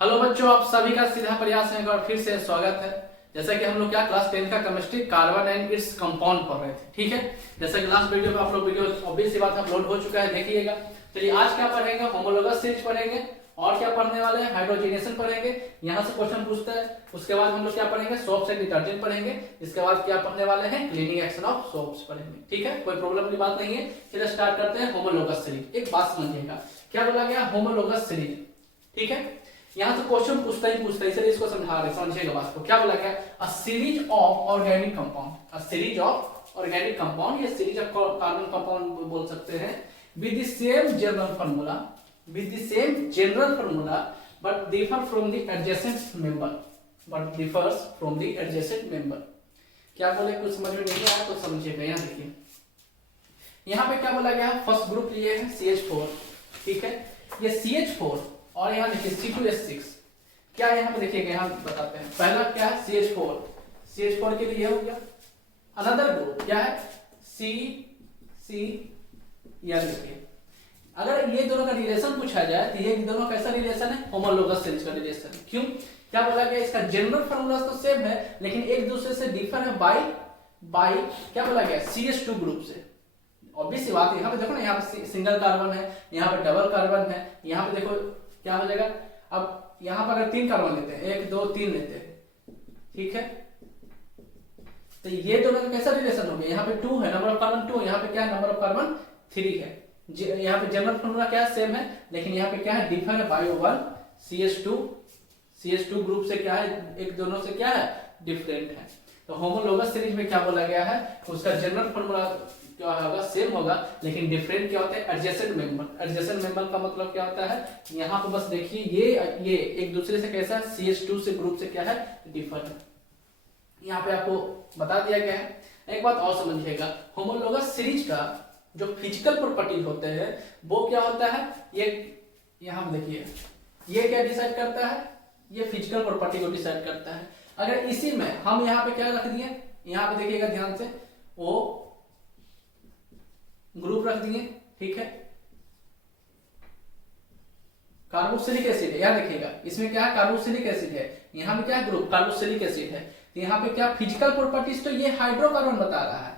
Hello बच्चों, आप सभी का सीधा प्रयास है और फिर से स्वागत है। जैसा कि हम लोग क्या क्लास 10 का chemistry carbon and its compound पढ़ रहे थे, ठीक है। जैसा कि लास्ट वीडियो में आप लोग वीडियो ऑब्वियस सी बात अपलोड हो चुका है, देखिएगा। चलिए आज क्या पढ़ेंगे, होमोलोगस सीरीज पढ़ेंगे और क्या पढ़ने वाले हैं, हाइड्रोजनेशन पढ़ेंगे। यहाँ से क्वेश्चन पूछता है। उसके बाद हम लोग क्या पढ़ेंगे, सोप्स एंड डिटर्जेंट पढ़ेंगे। इसके बाद क्या पढ़ने वाले हैं, क्लीनिंग एक्शन ऑफ सोप्स पढ़ेंगे, ठीक है। कोई प्रॉब्लम की बात नहीं है। चलिए स्टार्ट करते हैं होमोलोगस सीरीज। एक बात समझिएगा, क्या बोला गया, होमोलोगस सीरीज, ठीक है। यहाँ से क्वेश्चन पूछता ही इसलिए इसको समझा रहे, समझिएगा बात को। क्या बोला गया, a series of organic compound, a series of organic compound, ये सीरीज ऑफ कार्बन कंपाउंड बोल सकते हैं, with the same general formula, with the same general formula but differ from the adjacent member, क्या बोले, कुछ समझ में नहीं आया तो समझिएगा। यहाँ देखिए, यहाँ पे क्या बोला गया, फर्स्ट ग्रुप लिए है CH4, ठीक है। ये CH4 और यहाँ देखिए C2H6, क्या यहाँ पे देखिएगा, यहाँ बताते हैं। पहला क्या है, CH4 के लिए हो गया। अनदर ग्रुप क्या है, C, यहाँ देखिए। अगर ये दोनों का रिलेशन पूछा जाए तो ये दोनों कैसा रिलेशन है, होमोलोगस सीरीज का रिलेशन है। क्यों, क्या बोला गया, इसका जनरल फार्मूला तो सेम है लेकिन एक दूसरे से डिफर है बाय क्या बोला गया, CH2 ग्रुप से। ऑब्वियस सी बात है, यहाँ पे देखो ना, यहाँ पे सिंगल कार्बन है, यहाँ पे डबल कार्बन है, यहाँ पे देखो क्या हो जाएगा। अब यहाँ पर अगर 3 कार्बन लेते हैं, 1 2 3 लेते हैं, ठीक है, तो ये दोनों का कैसा रिलेशन हो गया। यहाँ पे 2 है, नंबर ऑफ कार्बन 2, यहाँ पे क्या है, नंबर ऑफ कार्बन 3 है। यहाँ पे जनरल फॉर्मूला क्या है, सेम है, लेकिन यहाँ पे क्या है, डिफर है बाय 1, CH2 ग्रुप से क्या है, एक दोनों से क्या है, डिफरेंट है। तो होमोलोगस सीरीज में क्या बोला गया है, उसका जनरल फॉर्मूला क्या होगा, सेम होगा, लेकिन डिफरेंट क्या होता है, एडजेसेंट मेंबर। एडजेसेंट मेंबर का मतलब क्या होता है, यहाँ पे बस देखिए ये एक दूसरे से कैसा है, CH2 से ग्रुप से क्या है, डिफर है। यहाँ पे आपको बता दिया गया है। एक बात और समझिएगा, होमोलोगस सीरीज का जो फिजिकल प्रॉपर्टीज होते हैं वो क्या होता है, ये यहाँ पे देखिए, ये क्या डिसाइड करता है, ये फिजिकल प्रॉपर्टी को डिसाइड करता है। अगर इसी में हम यहाँ पे क्या रख दिए, यहाँ पे देखिएगा ध्यान से, ओ ग्रुप रख दिए, ठीक है, कार्बोक्सिलिक एसिड है, यहाँ देखिएगा इसमें क्या है, कार्बोक्सिलिक एसिड है, यहाँ पे क्या है, ग्रुप कार्बोक्सिलिक एसिड है। तो यहाँ पे क्या फिजिकल प्रॉपर्टीज, तो ये हाइड्रोकार्बन बता रहा है।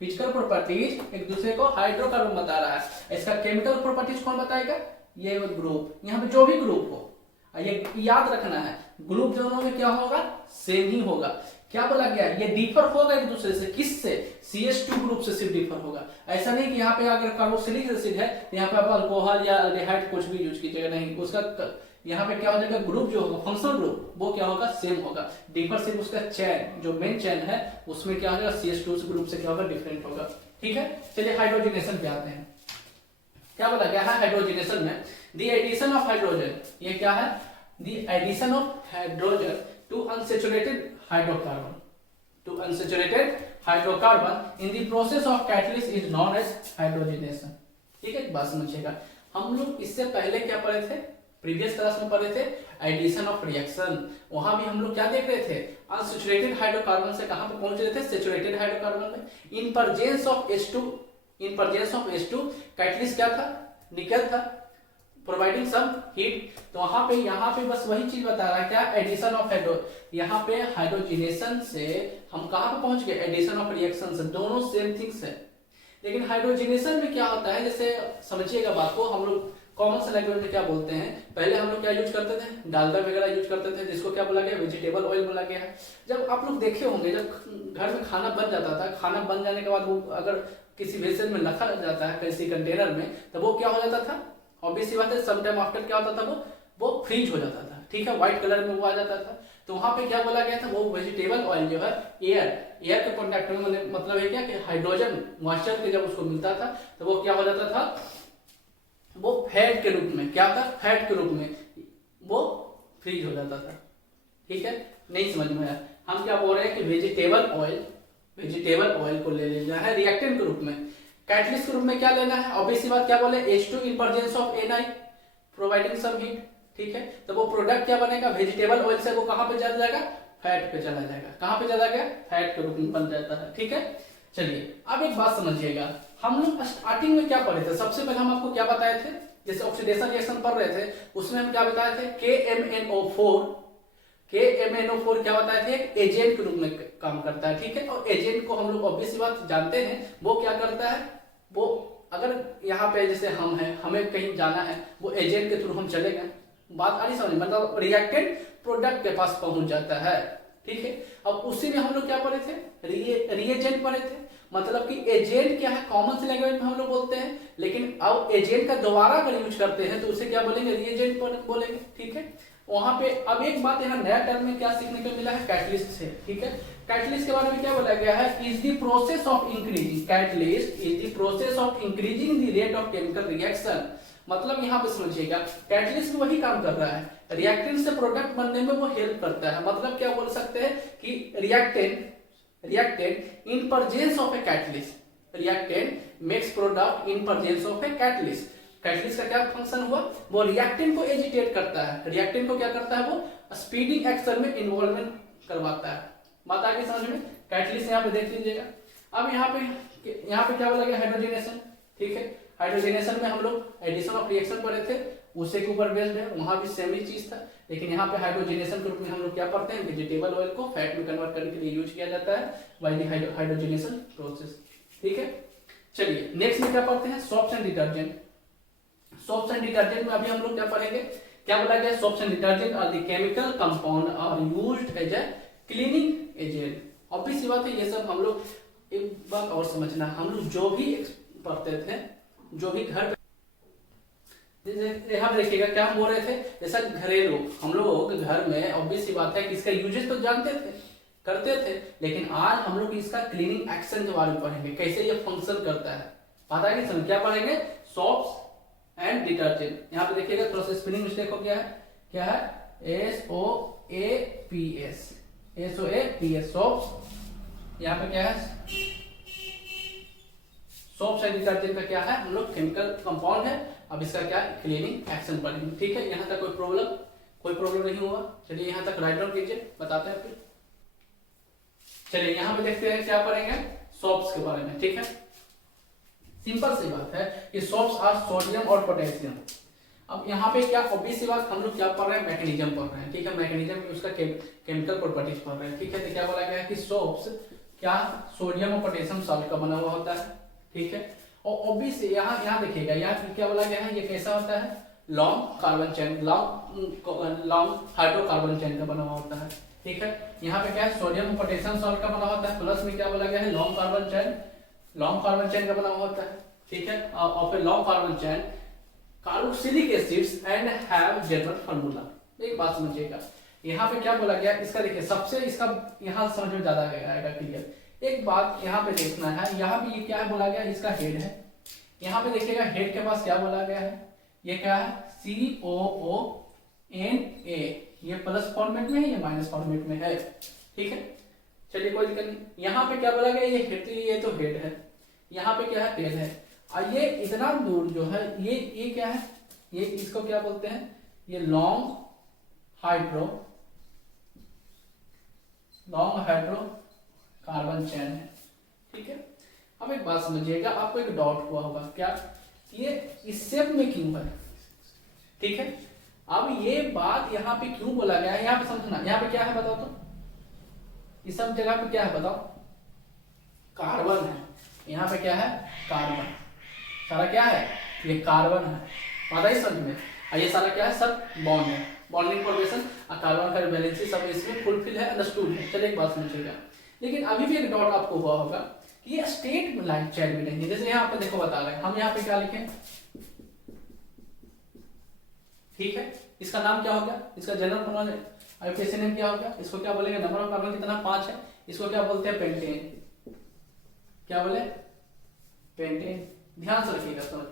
फिजिकल प्रॉपर्टीज एक दूसरे को हाइड्रोकार्बन बता रहा है। इसका केमिकल प्रॉपर्टीज कौन बताएगा, ये ग्रुप। यहाँ पे जो भी ग्रुप हो, ये याद रखना है, ग्रुप दोनों में क्या होगा, सेम ही होगा। क्या बोला गया, ये डिफर होगा एक दूसरे से, किससे, CH2 ग्रुप से सिर्फ डिफर होगा। ऐसा नहीं कि यहाँ पे अगर कार्बोक्सिलिक एसिड है तो यहाँ पे आप अल्कोहल या एल्डिहाइड कुछ भी यूज कीजिएगा, नहीं। उसका यहाँ पे क्या हो जाएगा, ग्रुप जो होगा, फंक्शनल ग्रुप, वो क्या होगा, सेम होगा। डिफर सिर्फ उसका चेन, जो मेन चेन है उसमें क्या होगा, CH2 ग्रुप से क्या होगा, डिफरेंट होगा, ठीक है। चलिए हाइड्रोजनेशन पे आते हैं। क्या बोला गया है हाइड्रोजनेशन में, द एडिशन ऑफ हाइड्रोजन, ये क्या है, the addition of hydrogen to unsaturated hydrocarbon in the process of catalyst is known as hydrogenation, ठीक है। एक बात समझिएगा, हम लोग इससे पहले क्या पढ़े थे, प्रीवियस क्लास में पढ़े थे एडिशन ऑफ रिएक्शन। वहां भी हम लोग क्या देख रहे थे, अनसैचुरेटेड हाइड्रोकार्बन से कहां पे पहुंच रहे थे, सैचुरेटेड हाइड्रोकार्बन में। इन प्रेजेंस ऑफ H2 कैटलिस्ट क्या था, निकल था, प्रोवाइडिंग सम हीट। तो वहां पे यहाँ पे बस वही चीज बता रहा है, क्या, एडिशन ऑफ यहाँ पे हाइड्रोजनेशन से हम कहां पे पहुंच गए, एडिशन ऑफ रिएक्शन से, दोनों सेम थिंग्स है। लेकिन हाइड्रोजनेशन में क्या होता है, जैसे समझिएगा बात को, हम लोग कॉमन से लैंग्वेज में क्या बोलते हैं, पहले हम लोग क्या यूज करते थे, डालडा वगैरह यूज करते थे, जिसको क्या बोला गया, वेजिटेबल ऑयल बोला गया है। जब आप लोग देखे होंगे, जब घर में खाना बन जाता था, खाना बन जाने के बाद वो अगर किसी वेसल में रखा जाता है, किसी कंटेनर में, तो वो क्या हो जाता था, ऑब्वियस सी बात है, सम टाइम आफ्टर क्या होता था, वो फ्रीज हो जाता था, ठीक है, व्हाइट कलर में वो आ जाता था। तो वहां पे क्या बोला गया था, वो वेजिटेबल ऑयल जो है एयर के कॉन्टेक्ट में, मतलब है क्या कि हाइड्रोजन मॉइस्चर के जब उसको मिलता था तो वो क्या हो जाता था, वो फैट के रूप में, क्या था, फैट के रूप में वो फ्रीज हो जाता था, ठीक है। नहीं समझ में आया, हम क्या बोल रहे हैं कि वेजिटेबल ऑयल को ले लेना है रिएक्टेंट के रूप में, कैटलिस्ट के रूप में क्या लेना है, ऑब्वियस सी बात, क्या बोले, H2 in presence of Na providing some heat, ठीक है। तो वो प्रोडक्ट क्या बनेगा, वेजिटेबल ऑयल से वो कहां पे चला जाएगा, फैट पे चला जाएगा। कहां पे चला गया, फैट के रूप में बन जाता है, ठीक है। चलिए अब एक बात समझिएगा, हम लोग स्टार्टिंग में क्या पढ़े थे, सबसे पहले हम आपको क्या बताए थे, जैसे ऑक्सीडेशन रिएक्शन पढ़ रहे थे उसमें हम क्या बताए थे, KMnO4 क्या बताए थे, एक एजेंट के रूप में काम करता है, ठीक है। और एजेंट को हम लोग ऑब्वियस बात जानते हैं, वो क्या करता है, वो अगर यहाँ पे जैसे हम हैं, हमें कहीं जाना है, वो एजेंट के थ्रू हम चले गए, बात आ रही समझ, मतलब रिएक्टेंट प्रोडक्ट के पास पहुंच जाता है, ठीक है। अब उसी में हम लोग क्या पढ़े थे, रिएजेंट पढ़े थे, मतलब कि एजेंट क्या है, कॉमन सी लैंग्वेज में हम लोग बोलते हैं, लेकिन अब एजेंट का दोबारा अगर यूज करते हैं तो उसे क्या बोलेंगे, रिएजेंट बोलेंगे, ठीक है। वहां पे अब एक बात यहाँ नया टर्म में क्या सीखने को मिला है, कैटलिस्ट से, ठीक है। कैटलिस्ट के बारे में क्या बोला गया है, is the process of increasing, catalyst is the process of increasing the rate of chemical reaction. मतलब यहाँ पे समझिएगा, कैटलिस्ट वही काम कर रहा है, रिएक्टेंट से प्रोडक्ट बनने में वो हेल्प करता है। मतलब क्या बोल सकते हैं कि reactant in presence of a catalyst, reactant makes product in presence of a catalyst. Catalyst का क्या फंक्शन हुआ, वो रिएक्टेंट को एजिटेट करता है, रिएक्टेंट को क्या करता है, वो स्पीडिंग एक्शन में इन्वॉल्वमेंट करवाता है। बात आगे समझ में, कैटलिस्ट यहाँ पे देख लीजिएगा। अब यहाँ पे क्या बोला गया, हाइड्रोजनेशन, ठीक है। हाइड्रोजनेशन में हम लोग एडिशन ऑफ रिएक्शन पढ़े थे, उसे के ऊपर बेस्ड है, वहां भी सेम ही चीज था, लेकिन यहाँ पे हाइड्रोजनेशन के रूप में हम लोग क्या पढ़ते हैं, वेजिटेबल ऑयल को फैट में कन्वर्ट करने के लिए यूज किया जाता है बाय द हाइड्रोजनेशन प्रोसेस, ठीक है। चलिए नेक्स्ट में क्या पढ़ते हैं, soaps and detergent. Soaps and detergent में अभी हम लोग क्या पढ़ेंगे, क्या बोला गया, soaps and detergent are the chemical compound are used as a cleaning agent. Obvious सी बात है, ये सब हम लोग, एक बात और समझना, हम लोग जो भी पढ़ते थे, जो भी घर यहाँ देखिएगा क्या हम बोल रहे थे, जैसा घरेलू हम लोग घर में ऑब्वियस सी बात है कि इसका यूजेस तो जानते थे, करते थे, लेकिन आज हम लोग इसका क्लीनिंग एक्शन के बारे में पढ़ेंगे, कैसे ये फंक्शन करता है। पता है कि क्या पढ़ेंगे, सोप्स एंड डिटर्जेंट। यहाँ पे देखिएगा थोड़ा सा स्पेलिंग मिस्टेक हो गया है, क्या है, SOAPS, सोप्स। यहाँ पे क्या है, सोप्स एंड डिटर्जेंट का क्या है, हम लोग केमिकल कंपाउंड है। अब इसका क्या है, क्लीनिंग एक्शन पढ़ेंगे, ठीक है। यहाँ तक कोई प्रॉब्लम नहीं हुआ। चलिए यहाँ तक राइट डाउन कीजिए, बताते हैं फिर। चलिए यहाँ पे देखते हैं क्या पढ़ेंगे, सोप्स के बारे में, ठीक है। सिंपल सी बात है कि सोप्स आर सोडियम और पोटेशियम। अब यहाँ पे क्या ऑब्वियस सी बात, हम लोग क्या पढ़ रहे हैं, मैकेनिज्म पढ़ रहे हैं, ठीक है। मैकेनिज्म में उसका केमिकल प्रॉपर्टीज पढ़ रहे हैं, ठीक है। तो क्या बोला गया है कि सोप्स क्या सोडियम और पोटेशियम सॉल्ट का बना हुआ होता है, ठीक है। और ऑब्वियस यहाँ देखिएगा, यहाँ क्या बोला गया है, ये कैसा होता है, long carbon chain, long hydrocarbon chain का बना हुआ होता है, ठीक है। यहाँ पे क्या है, सोडियम और पोटेशियम सॉल्ट का बना होता है, प्लस में क्या बोला गया है, लॉन्ग कार्बन चेन का बना हुआ होता है, ठीक है। Of a long carbon chain carboxylic acids and have general formula. एक बात समझिएगा, यहाँ पे क्या बोला गया, इसका देखिए सबसे इसका यहाँ समझ में ज्यादा आएगा क्लियर। एक बात यहाँ पे देखना है, यहाँ पे ये क्या है बोला गया, इसका हेड है। यहाँ पे देखिएगा हेड के पास क्या बोला गया है, ये क्या है, COONA, ये प्लस फॉर्मेट में है, ये माइनस फॉर्मेट में है, ठीक है। चलिए कोई दिक्कत नहीं। यहाँ पे क्या बोला गया, ये तो हेड है, यहाँ पे क्या है, टेल है। और ये इतना दूर जो है, ये क्या है, ये इसको क्या बोलते हैं, ये लॉन्ग हाइड्रो कार्बन चेन है, ठीक है। अब एक बात समझिएगा, आपको एक डाउट हुआ होगा, क्या ये इस शेप में क्यों है, ठीक है। अब ये बात यहाँ पे क्यों बोला गया है, यहाँ पे समझना, यहाँ पे क्या है बताओ तो, इस सब जगह पे क्या है बताओ, कार्बन है। यहाँ पे क्या है, कार्बन, सारा क्या है, ये कार्बन है, पता ही समझ में। और ये सारा क्या है, सब बॉन्ड है, बॉन्डिंग फॉर्मेशन, कार्बन का वैलेंसी सब इसमें फुलफिल है, अंडरस्टूड है। चलिए एक बात समझिएगा, लेकिन अभी भी एक डाउट आपको हुआ होगा कि ये स्टेट में लाइन चेन में नहीं, जैसे यहाँ पे देखो बता रहे हैं हम, यहाँ पे क्या लिखें, ठीक है। इसका नाम क्या होगा, इसका जनरल फॉर्मूला आईयूपीएसी नेम क्या होगा, इसको क्या बोलेंगे, नंबर ऑफ कार्बन कितना 5 है, इसको क्या बोलते हैं, पेंटेन। क्या बोले, पेंटेन। ध्यान से रखिएगा, समझ,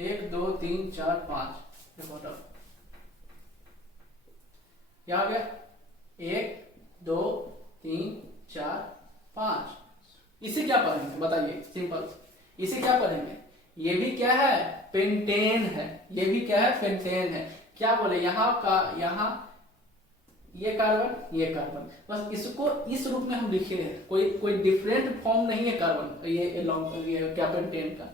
1 2 3 4 5, देखो क्या हो गया, 1 2 3 4 5। इसे क्या पढ़ेंगे बताइए, सिंपल, इसे क्या पढ़ेंगे, ये भी क्या है, पेंटेन है, ये भी क्या है, पेंटेन है। क्या बोले, यहाँ का यहाँ ये कार्बन, ये कार्बन, बस इसको इस रूप में हम लिखे हैं, कोई डिफरेंट फॉर्म नहीं है कार्बन ये लॉन्ग ये कैपिटल 10 का।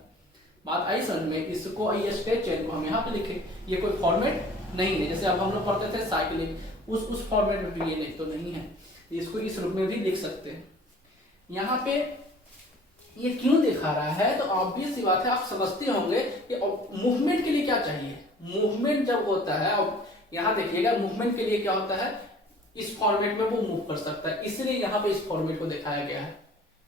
बात आई समझ में? इसको ये स्ट्रेच चेन को हम यहाँ पे लिखे, ये कोई फॉर्मेट नहीं है। जैसे अब हम लोग पढ़ते थे साइक्लिक, उस फॉर्मेट में भी ये नहीं तो नहीं है, इसको इस रूप में भी लिख सकते हैं। यहाँ पे ये क्यों दिखा रहा है, तो ऑब्वियस सी बात है, आप समझते होंगे कि मूवमेंट के लिए क्या चाहिए। मूवमेंट जब होता है, अब यहाँ देखिएगा मूवमेंट के लिए क्या होता है, इस फॉर्मेट में वो मूव कर सकता है, इसलिए यहाँ पे इस फॉर्मेट को दिखाया गया है।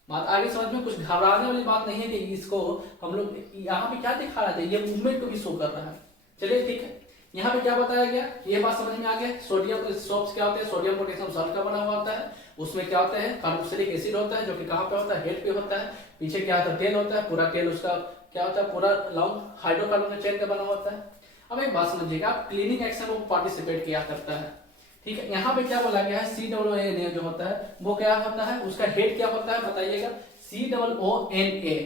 बात आगे समझ में? कुछ घबराने वाली बात नहीं है कि इसको हम लोग यहाँ पे क्या दिखा रहे थे, ये मूवमेंट को भी शो कर रहा है। चलिए ठीक है, यहाँ पे क्या बताया गया, ये बात समझ में आ गया। सोडियम सोप्स क्या होते हैं, सोडियम पोटेशियम सॉल्ट का बना हुआ होता है, उसमें क्या होता है, कार्बोक्सिलिक एसिड होता है, जो कि कहाँ पे होता है, हेड पे होता है। पीछे क्या होता है, टेल होता है, पूरा टेल उसका क्या होता है, पूरा लॉन्ग हाइड्रोकार्बन चेन का बना होता है। अब एक बात समझिएगा, क्लीनिंग एक्शन में पार्टिसिपेट किया करता है, ठीक है। यहाँ पे क्या बोला गया है, COONA जो होता है वो क्या होता है, उसका हेड क्या होता है बताइएगा, COONA,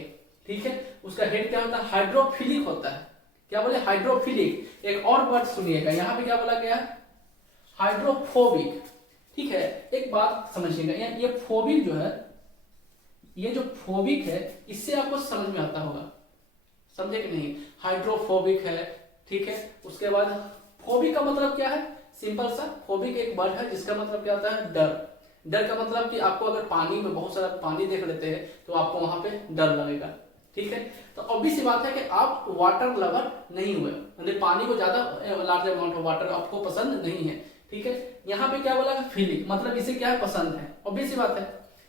ठीक है। उसका हेड क्या होता है, हाइड्रोफिलिक होता है। क्या बोले, हाइड्रोफिलिक। एक और वर्ड सुनिएगा, यहाँ पे क्या बोला गया है, हाइड्रोफोबिक, ठीक है। एक बात समझिएगा, ये फोबिक जो है, ये जो फोबिक है, इससे आपको समझ में आता होगा, समझे कि नहीं, हाइड्रोफोबिक है, ठीक है। उसके बाद फोबिक का मतलब क्या है, सिंपल सा, फोबिक एक वर्ड है जिसका मतलब क्या होता है, डर। डर का मतलब कि आपको अगर पानी में बहुत सारा पानी देख लेते हैं तो आपको वहां पे डर लगेगा, ठीक है। तो ऑब्वियस सी बात है कि आप वाटर लवर नहीं हुए, मतलब पानी को ज्यादा लार्ज अमाउंट ऑफ वाटर आपको पसंद नहीं है, ठीक है। यहाँ पे क्या बोला, फीलिंग, मतलब इसे क्या है, पसंद है। ऑब्वियस सी बात है,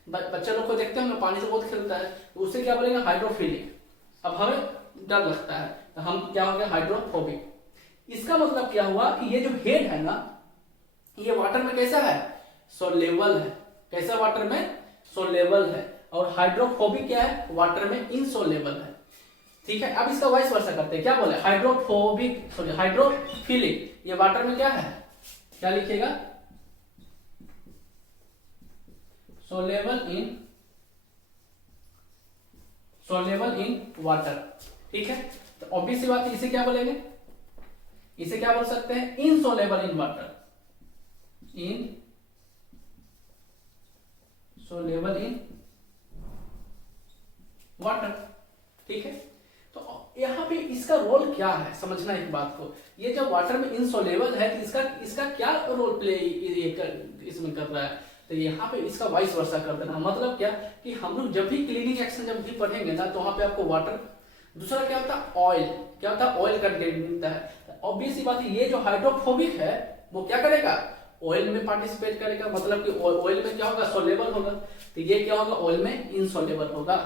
बच्चे लोग को देखते हैं पानी से बहुत खेलता है, उससे क्या बोलेंगे, हाइड्रोफिलिक। अब हमें डर लगता है तो हम क्या हो गया, हाइड्रोफोबिक। इसका मतलब क्या हुआ कि ये जो हेड है ना, ये वाटर में कैसा है, सोलेबल है। कैसा, वाटर में सोलेबल है। और हाइड्रोफोबिक क्या है, वाटर में इनसोलेबल है, ठीक है। अब इसका वाइस वर्सा करते हैं, क्या बोले, हाइड्रोफोबिक सॉरी हाइड्रोफिलिक, ये वाटर में क्या है, क्या लिखिएगा, सोलेबल इन वाटर, ठीक है। तो ऑब्वियस सी बात है, इसे क्या बोलेंगे, इसे क्या बोल सकते हैं, insoluble in water, insoluble in water, ठीक है। तो यहाँ पे इसका रोल क्या है, समझना एक बात को, ये जब वाटर में इनसोलेबल है तो इसका क्या रोल प्ले इसमें कर रहा है, तो यहाँ पे इसका वाइस वर्सा कर देना। मतलब क्या कि हम लोग जब भी क्लीनिंग एक्शन जब भी पढ़ेंगे ना, तो वहां पे आपको वाटर, दूसरा क्या होता है, ऑयल, क्या होता है, ऑयल कंटेंट मिलता है। ऑब्वियस सी बात है, ये जो हाइड्रोफोबिक है वो क्या करेगा, ऑयल में पार्टिसिपेट करेगा, मतलब कि ऑयल में क्या होगा, सोलेबल होगा, तो ये क्या होगा, ऑयल में इनसोलेबल होगा।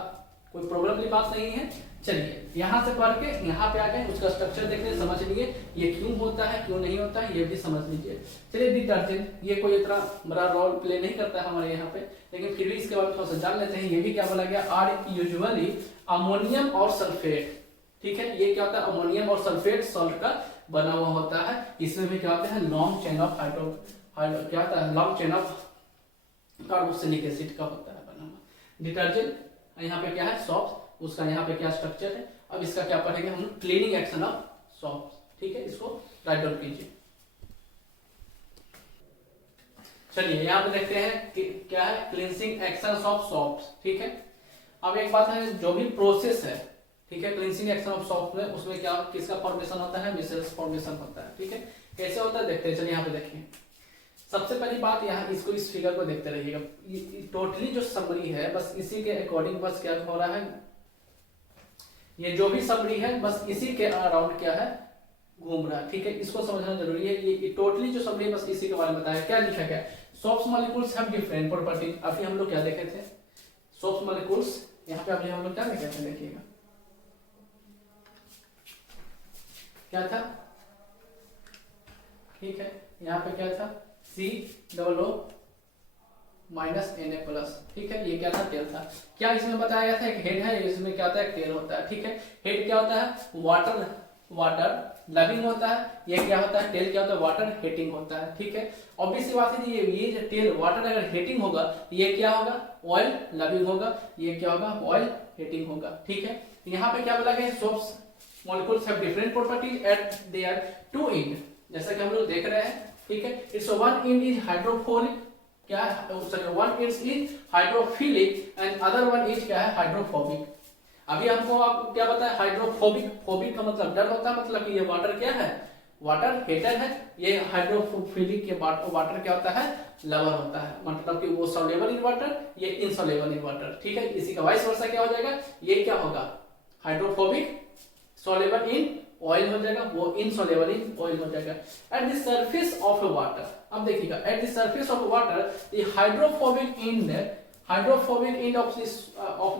कोई प्रॉब्लम की बात नहीं है। चलिए यहाँ से पढ़ के यहाँ पे आ गए, उसका स्ट्रक्चर देख ले, समझ लिए ये क्यों होता है क्यों नहीं होता है, ये भी समझ लीजिए। चलिए डिटर्जेंट, ये कोई इतना बड़ा रोल प्ले नहीं करता है हमारे यहाँ पे, लेकिन फिर भी इसके बारे में थोड़ा सा जान लेते हैं। ये भी क्या बोला गया, आर यूजुअली अमोनियम और सल्फेट, ठीक है। ये क्या होता है, अमोनियम और सल्फेट सॉल्ट का बना हुआ होता है। इसमें भी क्या होता है, लॉन्ग चेन ऑफ क्या होता है, long chain of carboxylic acid का होता है बना हुआ डिटर्जेंट। यहाँ पे क्या है, सॉफ्ट, उसका यहाँ पे क्या स्ट्रक्चर है। अब इसका क्या पढ़ेंगे हम, क्लीनिंग एक्शन ऑफ सॉफ्ट, ठीक है। इसको राइट डाउन कीजिए। चलिए यहाँ पे देखते हैं कि क्या है, क्लींसिंग एक्शन ऑफ सॉफ्ट, ठीक है। अब एक बात है, जो भी प्रोसेस है, ठीक है, क्लींसिंग एक्शन ऑफ सॉफ्ट में, उसमें क्या किसका फॉर्मेशन होता है, मिसल्स फॉर्मेशन होता है, ठीक है। कैसे होता है देखते हैं। चलिए यहाँ पे देखिए, सबसे पहली बात, यहाँ इसको इस फिगर को देखते रहिएगा। टोटली जो समरी है बस इसी के अकॉर्डिंग बस क्या हो रहा है, ये जो भी समरी है बस इसी के अराउंड क्या है, घूम रहा है, ठीक है। इसको समझना जरूरी है। ये टोटली जो समरी है बस इसी के बारे में बताया। क्या लिखा गया, soft molecules have different property. अभी हम लोग क्या देखे थे, सॉफ्ट मॉलिक्यूल्स, यहाँ पे अभी हम लोग क्या देखे थे, देखिएगा क्या था, ठीक है। यहाँ पे क्या था, COO माइनस Na+, ठीक है। ये क्या था, टेल था। क्या इसमें बताया गया था, एक हेड है, इसमें क्या होता है, टेल होता है, ठीक है। हेड क्या होता है, वाटर लविंग होता है। ये क्या होता है, टेल क्या होता है, वाटर हेटिंग होता है, ठीक है। ऑब्वियस बात है, ये जो टेल वाटर अगर हेटिंग होगा, ये क्या होगा, ऑयल लविंग होगा, ये क्या होगा, ऑयल हेटिंग होगा, ठीक है। यहाँ पे क्या बोला गया, soft molecules have different properties at their two end. जैसा कि हम लोग देख रहे हैं, ठीक है। It's one end is hydrophobic, क्या sorry one end is hydrophilic and other one is क्या है हाइड्रोफोबिक। अभी हमको आप क्या बताया हाइड्रोफोबिक, फोबिक का मतलब डर होता है, मतलब कि ये वाटर क्या है वाटर हेटर है, ये हाइड्रोफिलिक के वाटर क्या होता है लवर होता है, मतलब कि वो सोल्यूबल इन वाटर, ये इनसोल्यूबल इन वाटर, ठीक है। इसी का वाइस वर्सा क्या हो जाएगा, ये क्या होगा हाइड्रोफोबिक सोल्यूबल इन ऑयल हो जाएगा, वो इनसोल्यूबल इन ऑयल हो जाएगा। At the surface of water, अब देखिएगा at the surface of water the hydrophobic end of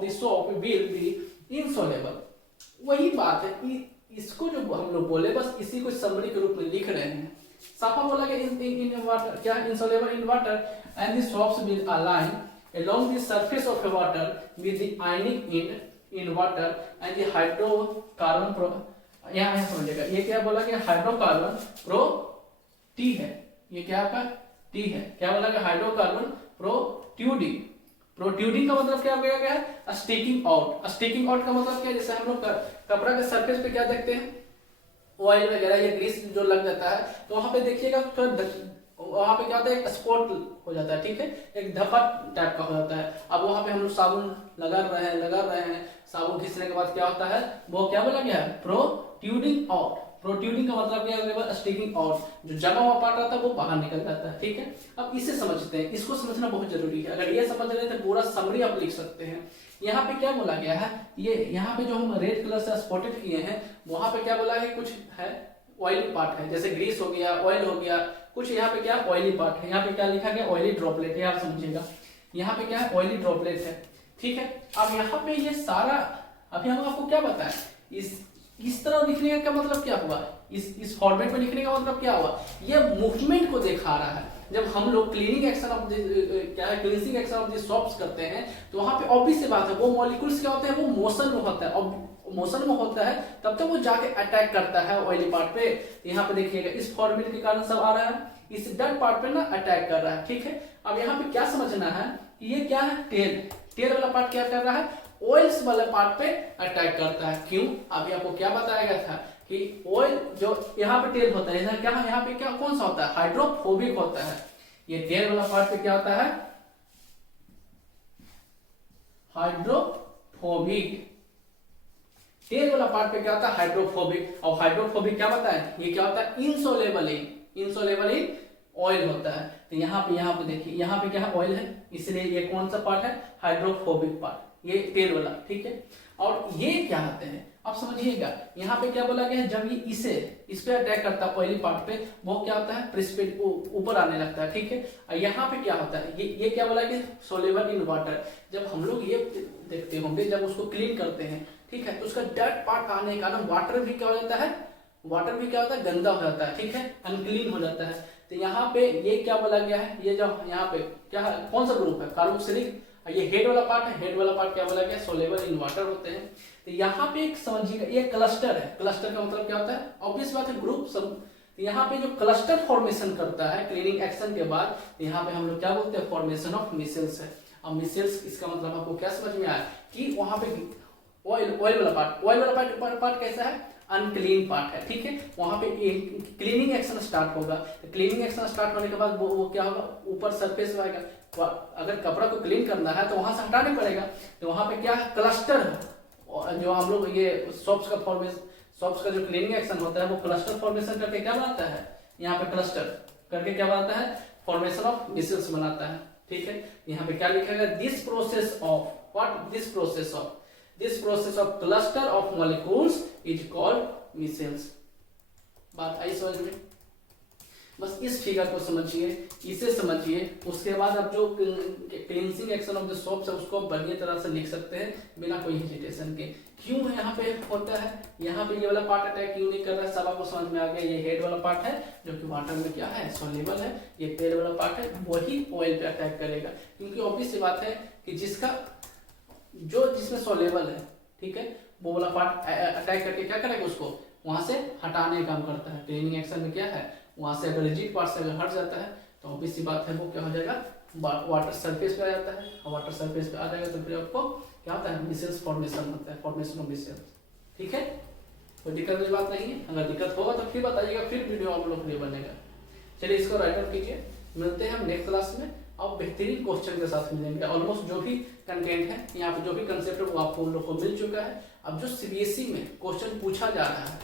the soap will be insoluble. वही बात है, इसको जो हम लोग बोले बस इसी को समरी के रूप में लिख रहे हैं। साफा बोला कि इन वाटर क्या insoluble in water and the soaps will align along the surface of the water with the ionic in water and the hydrocarbon यहाँ समझिएगा, ये क्या बोला कि हाइड्रोकार्बन प्रो टी है, ये क्या आपका टी है, क्या बोला कि हाइड्रोकार्बन प्रोट्यूडिंग, प्रोट्यूडिंग का मतलब क्या हो गया स्टिकिंग आउट। स्टिकिंग आउट का मतलब क्या है, जैसे हम लोग कपड़ा के सरफेस पे क्या देखते हैं ऑयल वगैरह या ग्रीस जो लग जाता है, तो वहां पे देखिएगा वहां पे क्या होता है एक स्पॉट हो जाता है, ठीक है, एक धब्बा टाइप का हो जाता है। अब वहां पे हम लोग साबुन लगा रहे हैं, साबुन घिसने के बाद क्या होता है वो क्या बोला गया है प्रोट्यूडिंग आउट। प्रोट्यूडिंग का मतलब क्या है स्टिकिंग आउट, जो जमा हुआ पार्ट रहता है वो बाहर निकल जाता है, ठीक है। अब इसे समझते हैं, इसको समझना बहुत जरूरी है, अगर ये समझ रहे तो पूरा समरी आप लिख सकते हैं। यहाँ पे क्या बोला गया है, ये यहाँ पे जो हम रेड कलर से स्पॉटेड किए हैं वहां पे क्या बोला है कुछ है ऑयली पार्ट है, जैसे ग्रीस हो गया ऑयल हो गया, कुछ यहाँ पे क्या ऑयली पार्ट है, यहाँ पे क्या लिखा गया ऑयली ड्रॉपलेट है, आप समझिएगा यहाँ पे क्या है ऑयली ड्रॉपलेट है, ठीक है। अब यहाँ पे ये सारा अभी हम आपको क्या बताएं, इस तरह लिखने का मतलब क्या हुआ, इस फॉर्मेट में लिखने का मतलब क्या हुआ, ये मूवमेंट को दिखा रहा है। जब हम लोग क्लीनिंग एक्शन ऑफ क्या है cleansing action of the soaps करते हैं तो वहां पे ऑब्वियस सी बात है वो मॉलिक्यूल्स क्या होते हैं वो मोशन में होता है, और मोशन में होता है तब तक वो जाके अटैक करता है ऑयली पार्ट पे। यहाँ पे देखिएगा इस फॉर्मेट के कारण सब आ रहा है, इस डेड पार्ट पे ना अटैक कर रहा है, ठीक है। अब यहाँ पे क्या समझना है कि ये क्या है टेल वाला पार्ट क्या कर रहा है ऑयल्स वाले पार्ट पे अटैक करता है। क्यों, अभी आपको क्या बताया गया था कि ऑयल जो यहाँ पे टेल होता है क्या यहाँ पे क्या कौन सा होता है हाइड्रोफोबिक होता है, ये टेल वाला पार्ट पे क्या होता है हाइड्रोफोबिक, टेल वाला पार्ट पे क्या होता है हाइड्रोफोबिक, और हाइड्रोफोबिक क्या बताए ये क्या होता है इनसोलेबल इन ऑयल होता है। तो यहाँ पे देखिए यहाँ पे क्या है ऑयल है, इसलिए ये कौन सा पार्ट है हाइड्रोफोबिक पार्ट, ये तेल वाला, ठीक है। और ये क्या होते हैं आप समझिएगा, यहाँ पे क्या बोला गया है जब ये इस पे अटैक करता है ऑयली पार्ट पे वो क्या होता है प्रेसिपिटेट ऊपर आने लगता है, ठीक है। और यहाँ पे क्या होता है ये क्या बोला कि सोल्यूबल इन वाटर, जब हम लोग ये देखते होंगे जब उसको क्लीन करते हैं, ठीक है, तो उसका डेड पार्ट आने के कारण वाटर भी क्या हो जाता है गंदा हो जाता है, ठीक है, अनक्लीन हो जाता है। तो यहाँ पे ये क्या बोला गया है, ये जो यहाँ पे क्या है कौन सा ग्रुप है कार्बोक्सिलिक, ये हेड वाला पार्ट है, हेड वाला पार्ट क्या बोला गया सोल्यूबल इन वाटर होते हैं। तो यहाँ पे एक समझिएगा ये क्लस्टर है, क्लस्टर का मतलब क्या होता है ऑब्वियस बात है ग्रुप सब। तो यहाँ पे जो क्लस्टर फॉर्मेशन करता है क्लीनिंग एक्शन के बाद, तो यहाँ पे हम लोग क्या बोलते हैं फॉर्मेशन ऑफ मिसेल्स है। अब मिसेल्स इसका मतलब आपको क्या समझ में आया कि वहां पे ऑयल वाला पार्ट कैसा है अनक्लीन पार्ट है, ठीक है। वहां पे क्लीनिंग एक्शन स्टार्ट होगा, तो क्लीनिंग एक्शन स्टार्ट होने के बाद वो क्या होगा ऊपर सरफेस में आएगा, अगर कपड़ा को क्लीन करना है तो वहां से हटाने पड़ेगा, तो वहां पे क्या क्लस्टर जो हम लोग ये सोप्स का जो क्लीनिंग एक्शन होता है वो क्लस्टर फॉर्मेशन करके क्या बनाता है, यहाँ पे क्लस्टर करके क्या बनाता है फॉर्मेशन ऑफ मिसेल्स बनाता है, ठीक है। यहाँ पे क्या लिखा गया this process of cluster of molecules is called micelles. बात आई समझ में, बस इस फिगर को समझिए, इसे समझिए, उसके बाद आप जो cleansing action of the soaps है उसको बढ़िया तरह से लिख सकते हैं बिना कोई हेजिटेशन के। क्यों है यहाँ पे होता है, यहाँ पे ये वाला पार्ट अटैक क्यों नहीं कर रहा है, सब आपको समझ में आ गया। ये हेड वाला पार्ट है जो कि वाटर में क्या है सोल्यूबल है, ये तेल वाला पार्ट है वही ऑयल पे अटैक करेगा, क्योंकि ऑब्वियस सी बात है कि जिसमें सोल्यूबल है, ठीक है, वो वाला पार्ट अटैक करके क्या करेगा उसको वहां से हटाने का काम करता है। क्लीनिंग एक्शन में क्या है वहां से अगर रिजिड पार्ट से अगर हट जाता है तो ऑब्वियस सी बात है वो क्या हो जाएगा वाटर सरफेस पे आ जाता है, और वाटर सरफेस पे आ जाएगा तो फिर आपको क्या होता है मिसेल्स फॉर्मेशन होता है, फॉर्मेशन ऑफ मिसेल्स, ठीक है। कोई दिक्कत वाली बात नहीं है, अगर दिक्कत होगा तो फिर बताइएगा, फिर वीडियो आप लोग के लिए बनेगा। चलिए इसको राइट आउट कीजिए। मिलते हैं हम नेक्स्ट क्लास में, अब बेहतरीन क्वेश्चन के साथ मिलेंगे। ऑलमोस्ट जो भी कंटेंट है यहाँ पे, जो भी कंसेप्ट है वो आपको उन लोग को मिल चुका है। अब जो सीबीएसई में क्वेश्चन पूछा जा रहा है,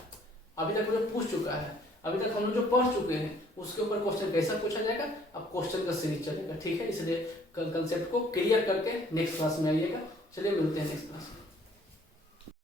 अभी तक जो पूछ चुका है, अभी तक हम लोग जो पढ़ चुके हैं उसके ऊपर क्वेश्चन कैसा पूछा जाएगा, अब क्वेश्चन का सीरीज चलेगा। ठीक है, इसलिए कंसेप्ट को क्लियर करके नेक्स्ट क्लास में आइएगा। चलिए मिलते हैं नेक्स्ट क्लास में।